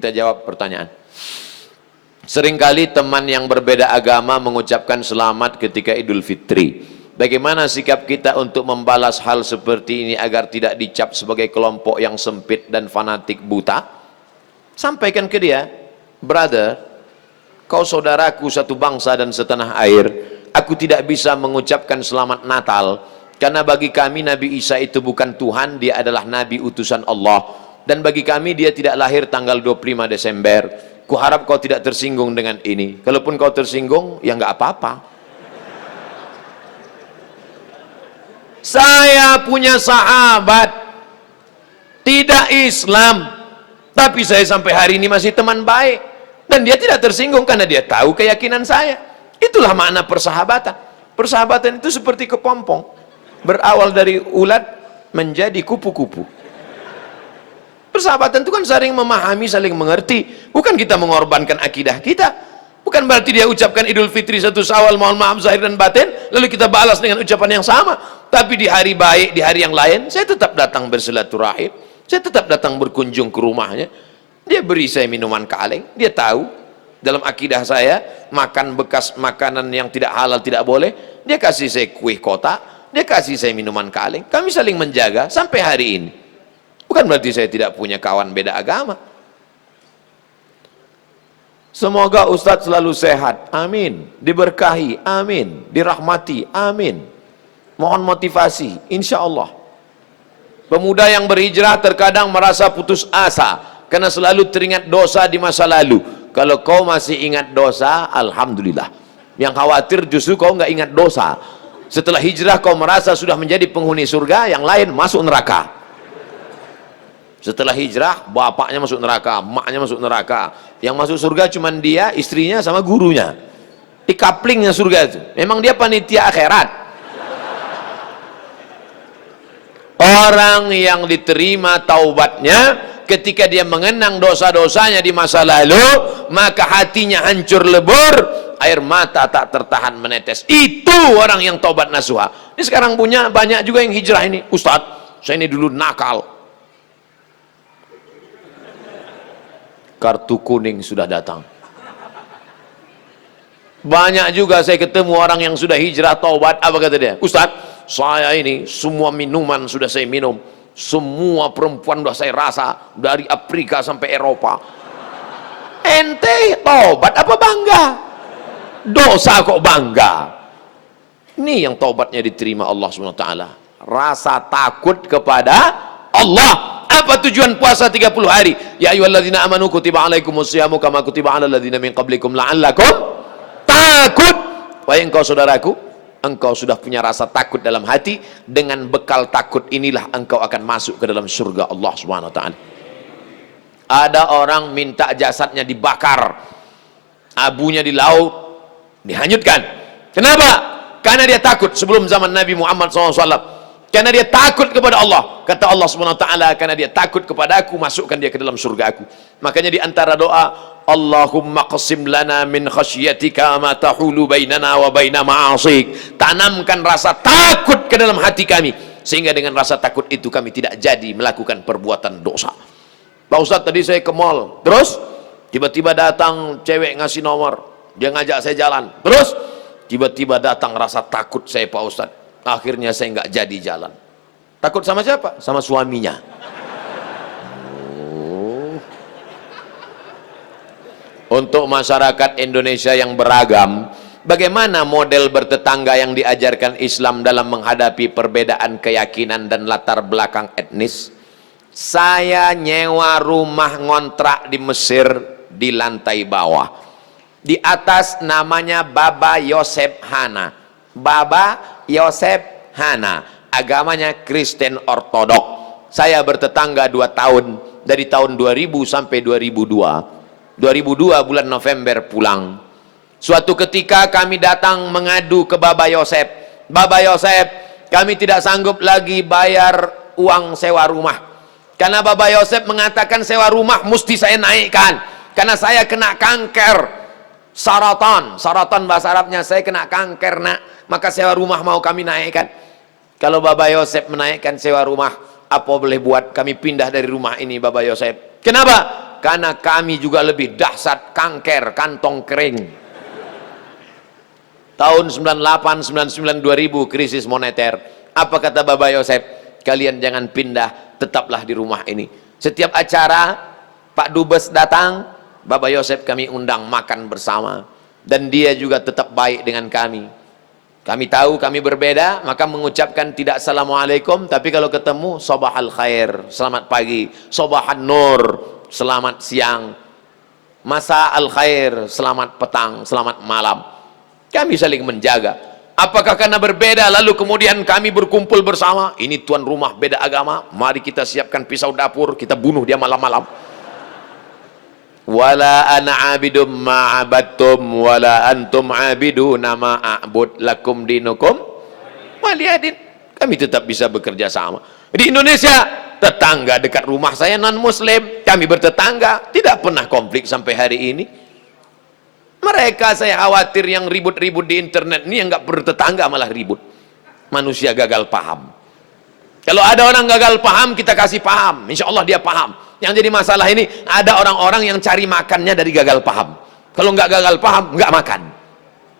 Kita jawab pertanyaan. Seringkali teman yang berbeda agama mengucapkan selamat ketika Idul Fitri. Bagaimana sikap kita untuk membalas hal seperti ini agar tidak dicap sebagai kelompok yang sempit dan fanatik buta? Sampaikan ke dia, brother, kau saudaraku satu bangsa dan setanah air. Aku tidak bisa mengucapkan selamat Natal karena bagi kami Nabi Isa itu bukan Tuhan, dia adalah Nabi utusan Allah, dan bagi kami dia tidak lahir tanggal 25 Desember. Kuharap kau tidak tersinggung dengan ini. Kalaupun kau tersinggung, ya nggak apa-apa. Saya punya sahabat tidak Islam, tapi saya sampai hari ini masih teman baik, dan dia tidak tersinggung karena dia tahu keyakinan saya. Itulah makna persahabatan. Persahabatan itu seperti kepompong, berawal dari ulat menjadi kupu-kupu. Persahabatan itu kan saling memahami, saling mengerti. Bukan kita mengorbankan akidah kita. Bukan berarti dia ucapkan Idul Fitri 1 Syawal, mohon maaf zahir dan batin, lalu kita balas dengan ucapan yang sama. Tapi di hari baik, di hari yang lain, saya tetap datang bersilaturahim. Saya tetap datang berkunjung ke rumahnya. Dia beri saya minuman kaleng. Dia tahu dalam akidah saya makan bekas makanan yang tidak halal tidak boleh. Dia kasih saya kue kotak, dia kasih saya minuman kaleng. Kami saling menjaga sampai hari ini. Bukan berarti saya tidak punya kawan beda agama. Semoga Ustadz selalu sehat, amin. Diberkahi, amin. Dirahmati, amin. Mohon motivasi, insya Allah. Pemuda yang berhijrah terkadang merasa putus asa karena selalu teringat dosa di masa lalu. Kalau kau masih ingat dosa, alhamdulillah. Yang khawatir justru kau nggak ingat dosa. Setelah hijrah kau merasa sudah menjadi penghuni surga, yang lain masuk neraka. Setelah hijrah, bapaknya masuk neraka, emaknya masuk neraka. Yang masuk surga cuma dia, istrinya, sama gurunya. Di kaplingnya surga itu. Memang dia panitia akhirat. Orang yang diterima taubatnya ketika dia mengenang dosa-dosanya di masa lalu, maka hatinya hancur lebur, air mata tak tertahan menetes. Itu orang yang taubat nasuha. Ini sekarang punya banyak juga yang hijrah ini. Ustadz, saya ini dulu nakal. Kartu kuning sudah datang. Banyak juga saya ketemu orang yang sudah hijrah taubat. Apa kata dia? Ustadz, saya ini semua minuman sudah saya minum, semua perempuan sudah saya rasa, dari Afrika sampai Eropa. Ente taubat apa bangga? Dosa kok bangga? Ini yang taubatnya diterima Allah SWT. Rasa takut kepada Allah. Apa tujuan puasa 30 hari? Ya ayyuhalladzina amanu kutiba alaikumusyamu kama kutiba alal ladzina min qablikum la'allakum takut. Wahai engkau saudaraku, engkau sudah punya rasa takut dalam hati. Dengan bekal takut inilah engkau akan masuk ke dalam surga Allah Subhanahu wa taala. Ada orang minta jasadnya dibakar, abunya di laut dihanyutkan. Kenapa? Karena dia takut. Sebelum zaman Nabi Muhammad SAW, karena dia takut kepada Allah. Kata Allah SWT, karena dia takut kepada aku, masukkan dia ke dalam surga aku. Makanya di antara doa, Allahumma qasim lana min khasyatika ma tahulu bainana wa baina ma'asik. Tanamkan rasa takut ke dalam hati kami, sehingga dengan rasa takut itu kami tidak jadi melakukan perbuatan dosa. Pak Ustadz, tadi saya ke mall, terus tiba-tiba datang cewek ngasih nomor, dia ngajak saya jalan, terus tiba-tiba datang rasa takut saya, Pak Ustadz. Akhirnya saya nggak jadi jalan. Takut sama siapa? Sama suaminya. Untuk masyarakat Indonesia yang beragam, bagaimana model bertetangga yang diajarkan Islam dalam menghadapi perbedaan keyakinan dan latar belakang etnis? Saya nyewa rumah ngontrak di Mesir di lantai bawah. Di atas namanya Baba Yosef Hana. Baba Yosef Hana, agamanya Kristen Ortodok. Saya bertetangga 2 tahun, dari tahun 2000 sampai 2002. 2002 bulan November pulang. Suatu ketika kami datang mengadu ke Baba Yosef. Baba Yosef, kami tidak sanggup lagi bayar uang sewa rumah. Karena Baba Yosef mengatakan sewa rumah mesti saya naikkan. Karena saya kena kanker. Saratan bahasa Arabnya, saya kena kanker nak. Maka sewa rumah mau kami naikkan. Kalau Baba Yosef menaikkan sewa rumah, apa boleh buat? Kami pindah dari rumah ini, Baba Yosef. Kenapa? karena kami juga lebih dahsyat kanker kantong kering. Tahun 98, 99, 2000 krisis moneter. Apa kata Bapak Yosef? Kalian jangan pindah, tetaplah di rumah ini. Setiap acara Pak Dubes datang, Bapak Yosef kami undang makan bersama, dan dia juga tetap baik dengan kami. Kami tahu kami berbeda, maka mengucapkan tidak assalamualaikum, tapi kalau ketemu sabahal khair, selamat pagi, sabahan nur, selamat siang, masa al khair, selamat petang, selamat malam. Kami saling menjaga. Apakah karena berbeda lalu kemudian kami berkumpul bersama? Ini tuan rumah beda agama, mari kita siapkan pisau dapur, kita bunuh dia malam-malam. Wala ana abidum ma'abattum wala antum abiduna ma'abud lakum dinukum waliyadin. Kami tetap bisa bekerja sama. Di Indonesia, tetangga dekat rumah saya non muslim, kami bertetangga, tidak pernah konflik sampai hari ini. Mereka saya khawatir yang ribut-ribut di internet ini yang nggak bertetangga malah ribut. Manusia gagal paham. Kalau ada orang gagal paham, kita kasih paham, insya Allah dia paham. Yang jadi masalah ini, ada orang-orang yang cari makannya dari gagal paham. Kalau nggak gagal paham, nggak makan.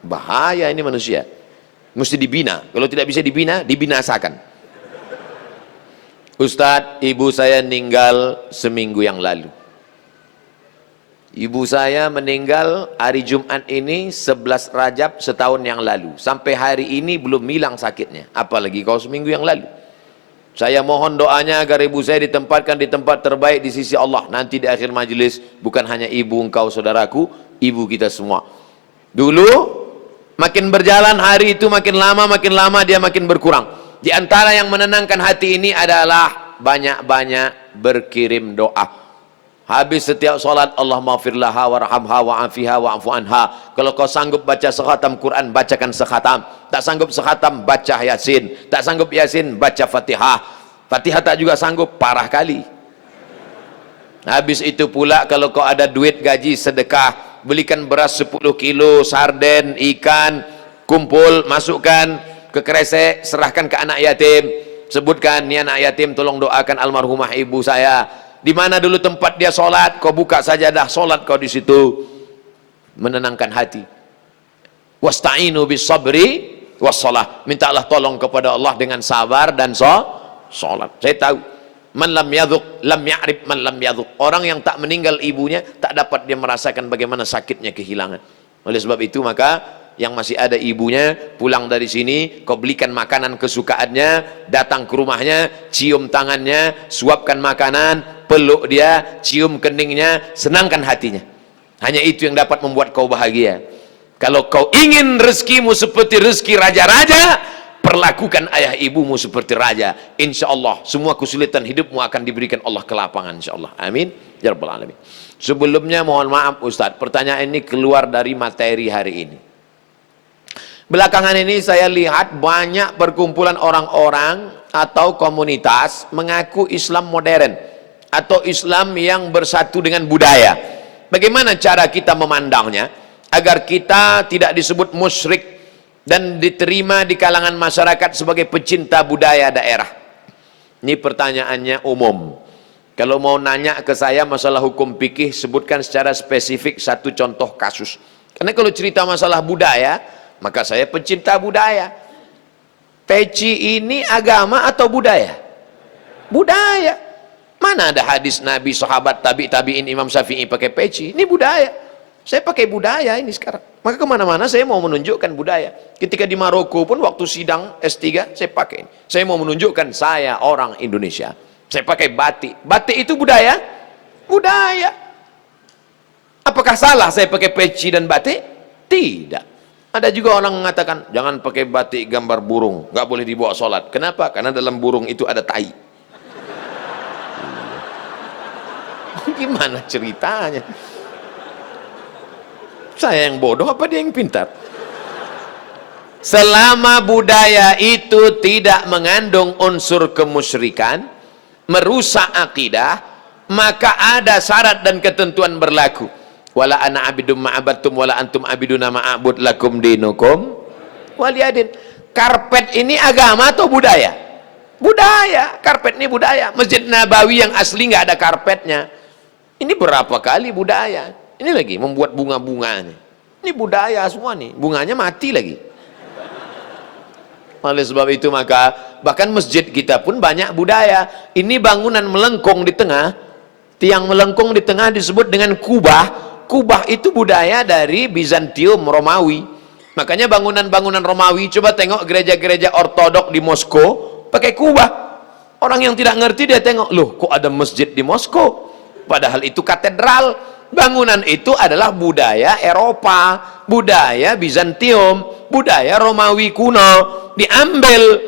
Bahaya ini manusia. Mesti dibina. Kalau tidak bisa dibina, dibinasakan. Ustadz, ibu saya meninggal seminggu yang lalu. Ibu saya meninggal hari Jumat ini 11 Rajab setahun yang lalu. Sampai hari ini belum hilang sakitnya. Apalagi kalau seminggu yang lalu. Saya mohon doanya agar ibu saya ditempatkan di tempat terbaik di sisi Allah. Nanti di akhir majelis, bukan hanya ibu engkau saudaraku, ibu kita semua. Dulu, makin berjalan hari itu makin lama dia makin berkurang. Di antara yang menenangkan hati ini adalah banyak-banyak berkirim doa. Habis setiap solat, Allah maghfirlaha warhamha wa'afiha wa'afu anha. Kalau kau sanggup baca sekhatam Quran, bacakan sekhatam. Tak sanggup sekhatam, baca Yasin. Tak sanggup Yasin, baca Fatihah. Fatihah tak juga sanggup, parah kali. Habis itu pula kalau kau ada duit gaji sedekah, belikan beras 10 kilo, sarden, ikan, kumpul, masukkan ke kresek, serahkan ke anak yatim. Sebutkan, ni anak yatim tolong doakan almarhumah ibu saya. Di mana dulu tempat dia sholat, kau buka sajadah sholat kau di situ, menenangkan hati. Wasta'inu bis sabri wassalah. Mintalah tolong kepada Allah dengan sabar dan sholat. Saya tahu, man lam yadhuq lam ya'rif man lam yadhuq. Orang yang tak meninggal ibunya tak dapat dia merasakan bagaimana sakitnya kehilangan. Oleh sebab itu maka yang masih ada ibunya, pulang dari sini, kau belikan makanan kesukaannya, datang ke rumahnya, cium tangannya, suapkan makanan, peluk dia, cium keningnya, senangkan hatinya. Hanya itu yang dapat membuat kau bahagia. Kalau kau ingin rezekimu seperti rezeki raja-raja, perlakukan ayah ibumu seperti raja. Insya Allah semua kesulitan hidupmu akan diberikan Allah kelapangan, insya Allah. Amin ya rabbal alamin. Sebelumnya mohon maaf Ustadz, pertanyaan ini keluar dari materi hari ini. Belakangan ini saya lihat banyak perkumpulan orang-orang atau komunitas mengaku Islam modern atau Islam yang bersatu dengan budaya. Bagaimana cara kita memandangnya agar kita tidak disebut musyrik dan diterima di kalangan masyarakat sebagai pecinta budaya daerah? Ini pertanyaannya umum. Kalau mau nanya ke saya masalah hukum fikih, sebutkan secara spesifik satu contoh kasus. Karena kalau cerita masalah budaya, maka saya pencinta budaya. Peci ini agama atau budaya? Budaya. Mana ada hadis Nabi, sahabat, tabi'in, Imam Syafi'i pakai peci? Ini budaya. Saya pakai budaya ini sekarang. Maka kemana-mana saya mau menunjukkan budaya. Ketika di Maroko pun waktu sidang S3 saya pakai. Saya mau menunjukkan saya orang Indonesia. Saya pakai batik. Batik itu budaya? Budaya. Apakah salah saya pakai peci dan batik? Tidak. Ada juga orang mengatakan jangan pakai batik gambar burung, nggak boleh dibawa sholat. Kenapa? Karena dalam burung itu ada tai. Gimana ceritanya? Saya yang bodoh apa dia yang pintar? Selama budaya itu tidak mengandung unsur kemusyrikan, merusak akidah, maka ada syarat dan ketentuan berlaku. Wala ana abidum ma'abattum wala antum abiduna ma'abud lakum dinukum waliyadin. Karpet ini agama atau budaya? Budaya. Karpet ini budaya. Masjid Nabawi yang asli nggak ada karpetnya. Ini berapa kali budaya. Ini lagi membuat bunga-bunganya. Ini budaya semua nih, bunganya mati lagi. Oleh sebab itu maka bahkan masjid kita pun banyak budaya. Ini bangunan melengkung di tengah, tiang melengkung di tengah disebut dengan kubah. Kubah itu budaya dari Bizantium, Romawi. Makanya bangunan-bangunan Romawi, coba tengok gereja-gereja ortodok di Moskow pakai kubah. Orang yang tidak ngerti dia tengok, loh kok ada masjid di Moskow? Padahal itu katedral. Bangunan itu adalah budaya Eropa, budaya Bizantium, budaya Romawi kuno, diambil.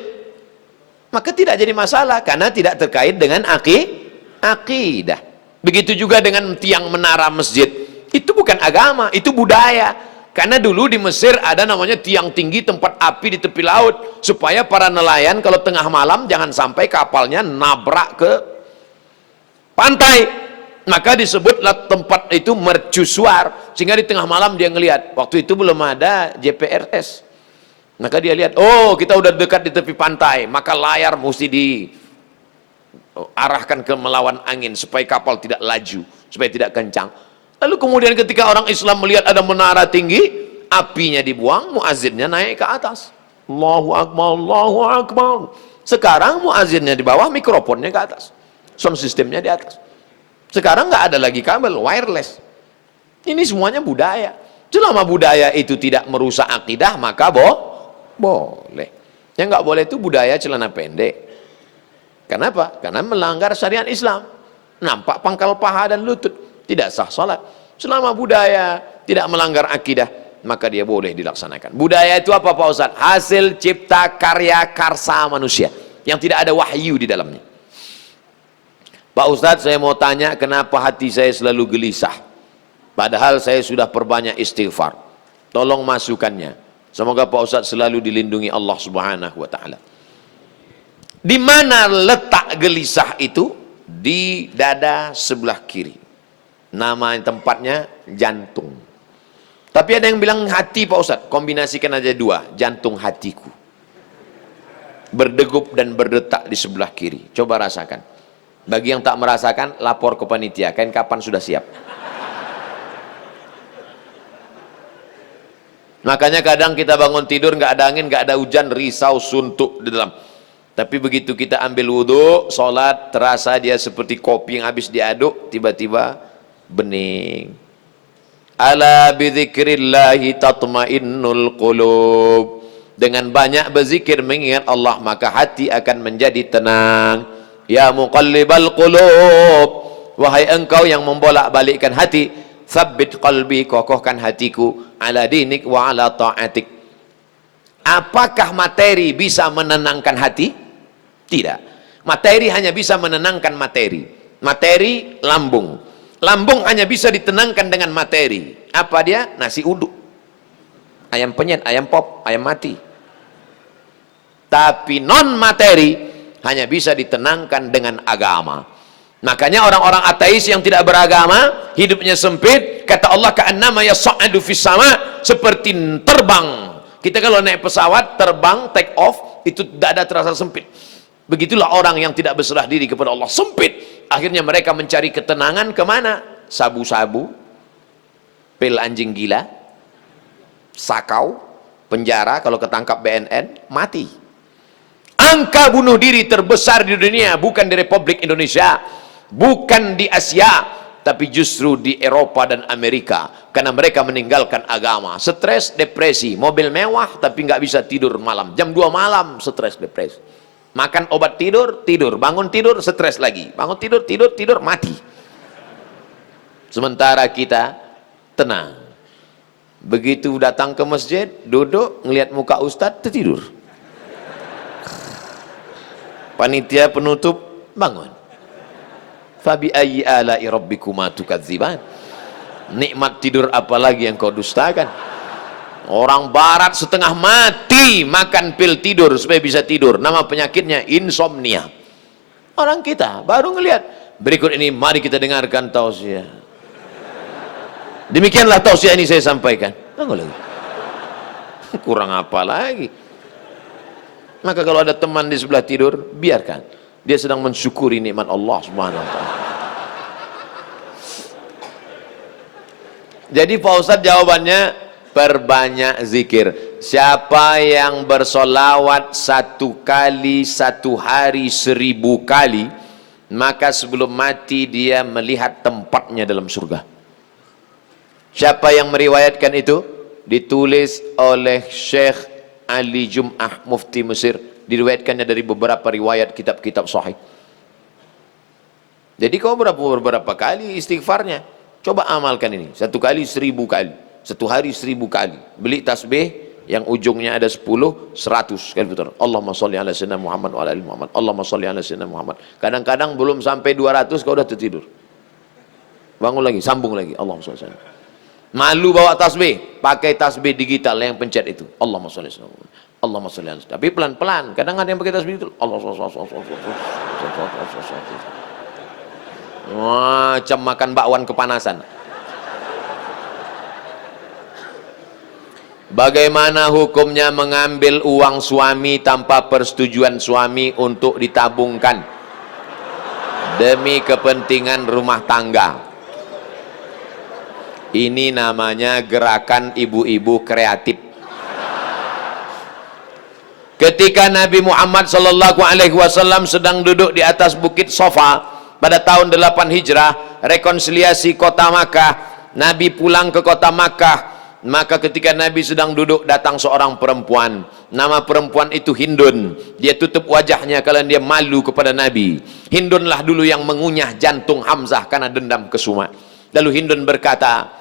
Maka tidak jadi masalah karena tidak terkait dengan akidah. Begitu juga dengan tiang menara masjid. Itu bukan agama, itu budaya. Karena dulu di Mesir ada namanya tiang tinggi tempat api di tepi laut, supaya para nelayan kalau tengah malam jangan sampai kapalnya nabrak ke pantai. Maka disebutlah tempat itu mercusuar, sehingga di tengah malam dia ngelihat. Waktu itu belum ada GPRS. Maka dia lihat, oh kita udah dekat di tepi pantai, maka layar mesti diarahkan ke melawan angin supaya kapal tidak laju, supaya tidak kencang. Lalu kemudian ketika orang Islam melihat ada menara tinggi, apinya dibuang, muazzinnya naik ke atas. Allahu Akbar, Allahu Akbar. Sekarang muazzinnya di bawah, mikrofonnya ke atas, sound systemnya di atas. Sekarang nggak ada lagi kabel, wireless. Ini semuanya budaya. Selama budaya itu tidak merusak akidah, maka boleh. Yang nggak boleh itu budaya celana pendek. Kenapa? Karena melanggar syariat Islam. Nampak pangkal paha dan lutut, tidak sah salat. Selama budaya tidak melanggar akidah, maka dia boleh dilaksanakan. Budaya itu apa Pak Ustaz? Hasil cipta karya karsa manusia yang tidak ada wahyu di dalamnya. Pak Ustadz, saya mau tanya kenapa hati saya selalu gelisah, padahal saya sudah perbanyak istighfar. Tolong masukannya. Semoga Pak Ustadz selalu dilindungi Allah Subhanahu wa Ta'ala. Di mana letak gelisah itu? Di dada sebelah kiri. Nama tempatnya jantung. Tapi ada yang bilang hati Pak Ustadz. Kombinasikan aja dua, jantung hatiku. Berdegup dan berdetak di sebelah kiri. Coba rasakan. Bagi yang tak merasakan, lapor ke panitia. Kain kapan sudah siap? Makanya kadang kita bangun tidur nggak ada angin, nggak ada hujan, risau, suntuk di dalam. Tapi begitu kita ambil wudhu, sholat, terasa dia seperti kopi yang habis diaduk, tiba-tiba bening. Ala bidzikrillahi tatmainnul qulub. Dengan banyak berzikir mengingat Allah, maka hati akan menjadi tenang. Ya muqallibal qulub, wahai engkau yang membolak-balikkan hati, tsabbit qalbi, kokohkan hatiku, ala dinik wa ala ta'atik. Apakah materi bisa menenangkan hati? Tidak. Materi hanya bisa menenangkan materi. Materi lambung. Lambung hanya bisa ditenangkan dengan materi. Apa dia? Nasi uduk, ayam penyet, ayam pop, ayam mati. Tapi non materi hanya bisa ditenangkan dengan agama. Makanya orang-orang ateis yang tidak beragama, hidupnya sempit, kata Allah ka'annama yas'adu fis sama, seperti terbang. Kita kalau naik pesawat, terbang, take off, itu dada terasa sempit. Begitulah orang yang tidak berserah diri kepada Allah, sempit. Akhirnya mereka mencari ketenangan kemana? Sabu-sabu, pil anjing gila, sakau, penjara, kalau ketangkap BNN, mati. Angka bunuh diri terbesar di dunia bukan di Republik Indonesia, bukan di Asia, tapi justru di Eropa dan Amerika, karena mereka meninggalkan agama. Stres, depresi, mobil mewah tapi nggak bisa tidur malam, jam 2 malam stres, depresi. Makan obat tidur, tidur, bangun tidur, stres lagi, bangun tidur, tidur, mati. Sementara kita tenang. Begitu datang ke masjid, duduk, ngelihat muka ustadz, tertidur. Panitia penutup bangun. Fabi ayyi ala'i rabbikuma tukadziban. Nikmat tidur apalagi yang kau dustakan? Orang barat setengah mati makan pil tidur supaya bisa tidur. Nama penyakitnya insomnia. Orang kita baru ngelihat. Berikut ini mari kita dengarkan tausiah. Demikianlah tausiah ini saya sampaikan. Kurang apa lagi? Maka kalau ada teman di sebelah tidur, biarkan. Dia sedang mensyukuri nikmat Allah Subhanahu wa Ta'ala. Jadi Pak Ustadz jawabannya, perbanyak zikir. Siapa yang bersolawat 1 kali 1 hari 1000 kali, maka sebelum mati dia melihat tempatnya dalam surga. Siapa yang meriwayatkan itu? Ditulis oleh Syekh Ali Jum'ah, Mufti Mesir. Diriwayatkannya dari beberapa riwayat kitab-kitab sahih. Jadi kau berapa kali istighfarnya? Coba amalkan ini. 1 kali 1000 kali. 1 hari 1000 kali. Beli tasbih yang ujungnya ada 10, 100 kali putar. Allahumma sholli ala sayyidina Muhammad wa ala ali Muhammad. Allahumma sholli ala sayyidina Muhammad. Kadang-kadang belum sampai 200 kau udah tertidur. Bangun lagi, sambung lagi. Allahumma sholli ala. Malu bawa tasbih, pakai tasbih digital yang pencet itu. Allahumma sholli ala Muhammad. Allahumma sholli ala. Tapi pelan-pelan. Kadang ada yang pakai tasbih itu. Macam makan bakwan kepanasan. Bagaimana hukumnya mengambil uang suami tanpa persetujuan suami untuk ditabungkan demi kepentingan rumah tangga? Ini namanya gerakan ibu-ibu kreatif. Ketika Nabi Muhammad SAW sedang duduk di atas bukit Sofa pada tahun 8 Hijrah, rekonsiliasi kota Makkah, Nabi pulang ke kota Makkah. Maka ketika Nabi sedang duduk, datang seorang perempuan. Nama perempuan itu Hindun. Dia tutup wajahnya karena dia malu kepada Nabi. Hindunlah dulu yang mengunyah jantung Hamzah karena dendam kesuma. Lalu Hindun berkata,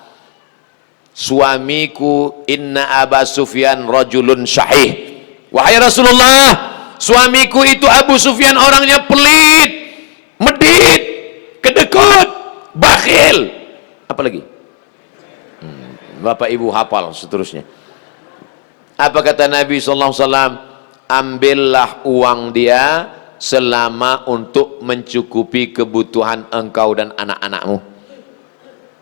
suamiku inna Aba Sufyan rajulun syahih. Wahai Rasulullah, suamiku itu Abu Sufyan orangnya pelit, medit, kedekut, bakhil. Apa lagi? Bapak ibu hafal seterusnya. Apa kata Nabi SAW? Ambillah uang dia selama untuk mencukupi kebutuhan engkau dan anak-anakmu.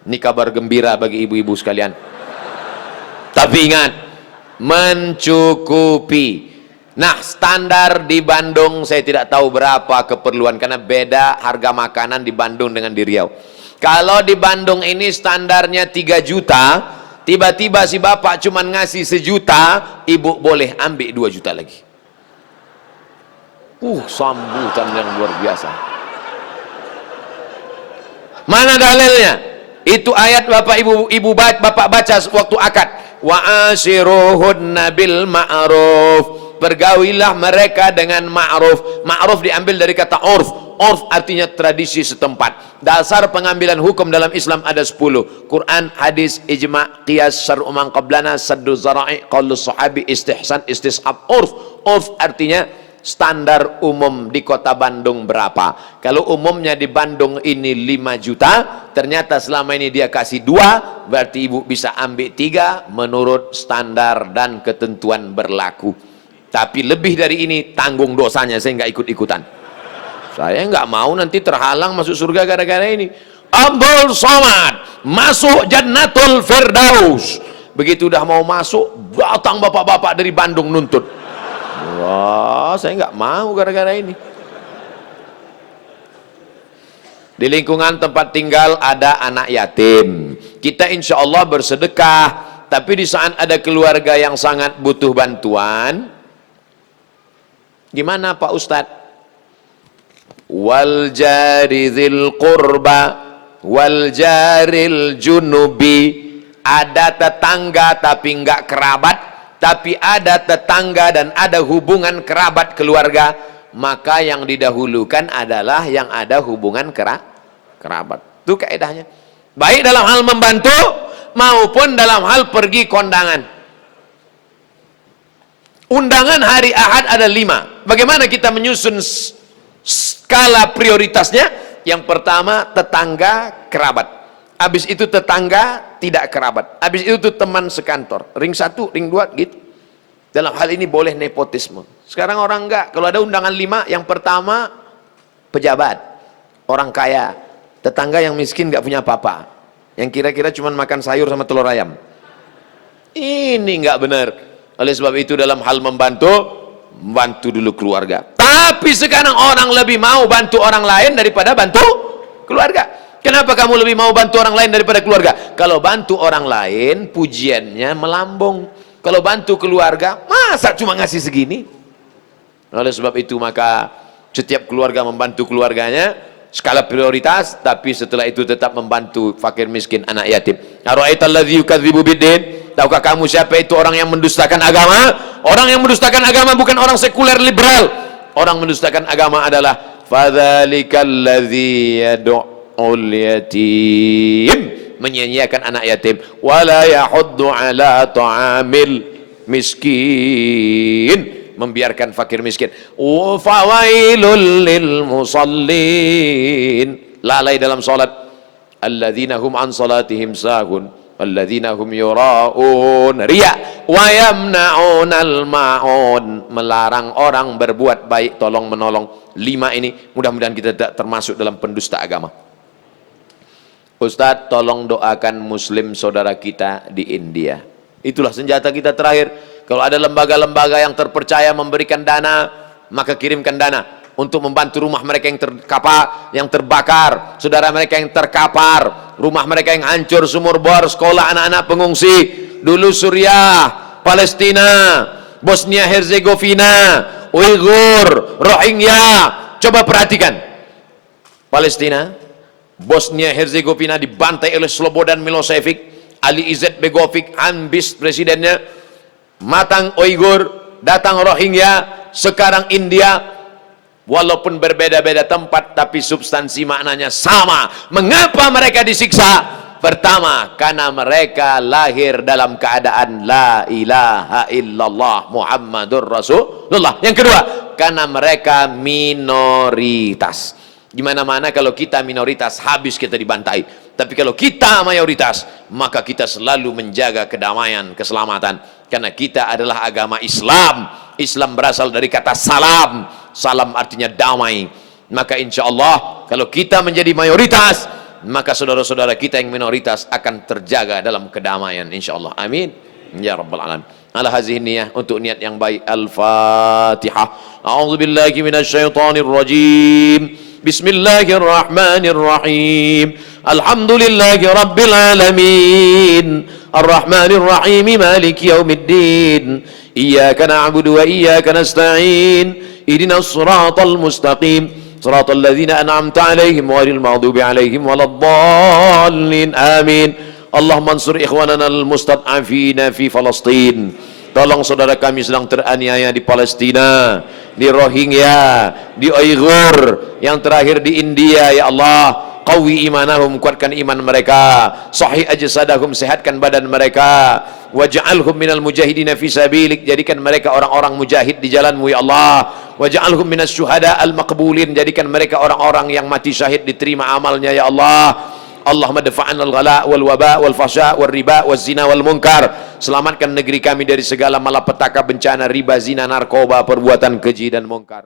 Ini kabar gembira bagi ibu-ibu sekalian. Tapi ingat, mencukupi. Nah, standar di Bandung saya tidak tahu berapa keperluan, karena beda harga makanan di Bandung dengan di Riau. Kalau di Bandung ini standarnya 3 juta, tiba-tiba si bapak cuman ngasih 1 juta, ibu boleh ambil 2 juta lagi. Sambutan yang luar biasa. Mana dalilnya? Itu ayat bapak bapak baca waktu akad. Wa ashiruhunna bil ma'ruf. Bergaulilah mereka dengan ma'ruf. Ma'ruf diambil dari kata urf. Urf artinya tradisi setempat. Dasar pengambilan hukum dalam Islam ada 10. Quran, hadis, ijma', qiyas, syar'u man qablana, saddu zara'i, qaulus sahabi, istihsan, istishab. Urf. Urf artinya standar umum di kota Bandung berapa. Kalau umumnya di Bandung ini 5 juta, ternyata selama ini dia kasih 2, berarti ibu bisa ambil 3 menurut standar dan ketentuan berlaku. Tapi lebih dari ini tanggung dosanya, saya nggak ikut-ikutan. Saya nggak mau nanti terhalang masuk surga gara-gara ini. Abdul Somad masuk Jannatul Firdaus. Begitu udah mau masuk, datang bapak-bapak dari Bandung nuntut. Wah, saya nggak mau gara-gara ini. Di lingkungan tempat tinggal ada anak yatim. Kita insya Allah bersedekah. Tapi di saat ada keluarga yang sangat butuh bantuan, gimana Pak Ustadz? Wal jari dzil qurba wal jaril junubi. Ada tetangga tapi enggak kerabat, tapi ada tetangga dan ada hubungan kerabat keluarga, maka yang didahulukan adalah yang ada hubungan kerabat. Itu kaedahnya. Baik dalam hal membantu maupun dalam hal pergi kondangan. Undangan hari Ahad ada 5. Bagaimana kita menyusun skala prioritasnya? Yang pertama tetangga kerabat, habis itu tetangga tidak kerabat, habis itu teman sekantor, ring 1, ring 2 gitu. Dalam hal ini boleh nepotisme. Sekarang orang enggak, kalau ada undangan 5, yang pertama pejabat, orang kaya, tetangga yang miskin enggak punya apa-apa, yang kira-kira cuma makan sayur sama telur ayam. Ini enggak benar. Oleh sebab itu dalam hal membantu dulu keluarga. Tapi sekarang orang lebih mau bantu orang lain daripada bantu keluarga. Kenapa kamu lebih mau bantu orang lain daripada keluarga? Kalau bantu orang lain, pujiannya melambung. Kalau bantu keluarga, masa cuma ngasih segini? Oleh sebab itu maka setiap keluarga membantu keluarganya skala prioritas, tapi setelah itu tetap membantu fakir miskin, anak yatim. Ara'aitalladzi yukadzibu biddin? Tahukah kamu siapa itu orang yang mendustakan agama? Orang yang mendustakan agama bukan orang sekuler liberal. Orang mendustakan agama adalah fadzalikal ladzi yad'ul yatim, menyanyiakan anak yatim, wala yahuddu ala ta'amil miskin, membiarkan fakir miskin. Fawailul lil musallin, lalai dalam salat, alladzina hum an salatihim sahun alladzina hum yuraun, riya, wa yamna'unal ma'un, melarang orang berbuat baik, tolong menolong. 5 ini mudah-mudahan kita tidak termasuk dalam pendusta agama. Ustadz, tolong doakan muslim saudara kita di India. Itulah senjata kita terakhir. Kalau ada lembaga-lembaga yang terpercaya memberikan dana, maka kirimkan dana untuk membantu rumah mereka yang yang terbakar, saudara mereka yang terkapar, rumah mereka yang hancur, sumur bor, sekolah anak-anak pengungsi. Dulu Suriah, Palestina, Bosnia Herzegovina, Uighur, Rohingya. Coba perhatikan. Palestina, Bosnia Herzegovina dibantai oleh Slobodan Milosevic, Ali Izzet Begovic, ambis presidennya. Matang Uighur, datang Rohingya, sekarang India. Walaupun berbeda-beda tempat, tapi substansi maknanya sama. Mengapa mereka disiksa? Pertama, karena mereka lahir dalam keadaan la ilaha illallah Muhammadur Rasulullah. Yang kedua, karena mereka minoritas. Di mana-mana kalau kita minoritas, habis kita dibantai. Tapi kalau kita mayoritas, maka kita selalu menjaga kedamaian, keselamatan. Karena kita adalah agama Islam. Islam berasal dari kata salam. Salam artinya damai. Maka insya Allah, kalau kita menjadi mayoritas, maka saudara-saudara kita yang minoritas akan terjaga dalam kedamaian insya Allah. Amin ya rabbal alamin. Ala hazihi niyah, untuk niat yang baik. Al-Fatihah. A'udzubillahi minasyaitonir rajim. Bismillahirrahmanirrahim. Alhamdulillahi rabbil alamin. Ar-Rahmanir Rahim, Maliki yaumiddin. Iyyaka na'budu wa iyyaka nasta'in. Ihdinas siratal mustaqim. Siratal ladzina an'amta 'alaihim ghairil maghdubi 'alaihim waladdallin. Amin. Allahumma ansur ikhwanana al-mustad'afina fi Palestin. Tolong saudara kami sedang teraniaya di Palestina, di Rohingya, di Uighur, yang terakhir di India. Ya Allah, qawi imanahum, kuatkan iman mereka, sahih ajsadahum, sehatkan badan mereka, waj'alhum minal mujahidina fi sabilik, jadikan mereka orang-orang mujahid di jalanmu ya Allah, waj'alhum minas syuhada al-maqbulin, jadikan mereka orang-orang yang mati syahid, diterima amalnya ya Allah. Allahumma dafa'an al-ghala wal waba wal fasha wal riba wal zina wal munkar. Selamatkan negeri kami dari segala malapetaka, bencana, riba, zina, narkoba, perbuatan keji dan munkar.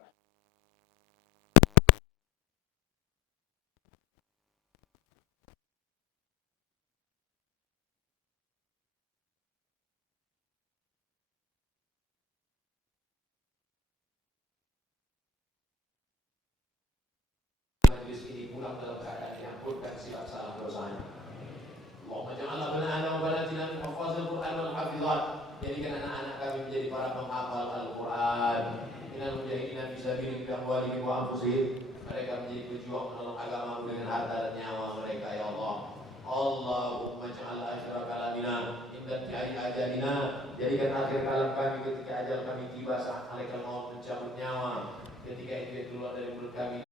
Majlis ini pulang dalam keadaan diampunkan silap salah dosanya. Allahumma ja'alna banana wa banatina min hafazil Qur'an wal hafizat. Jadikan anak-anak kami menjadi para penghafal Al-Qur'an. Minal mujahidina fi sabilik bi amwalihim wa anfusihim. Mereka menjadi pejuang menolong agamamu dengan harta dan nyawa mereka ya Allah. Allahumma ja'al akhir kalamina inda tiai ajalina. Jadikan akhir kalam kami ketika ajal kami tiba, saat malaikat maut mencabut nyawa. Ketika itu keluar dari mulut kami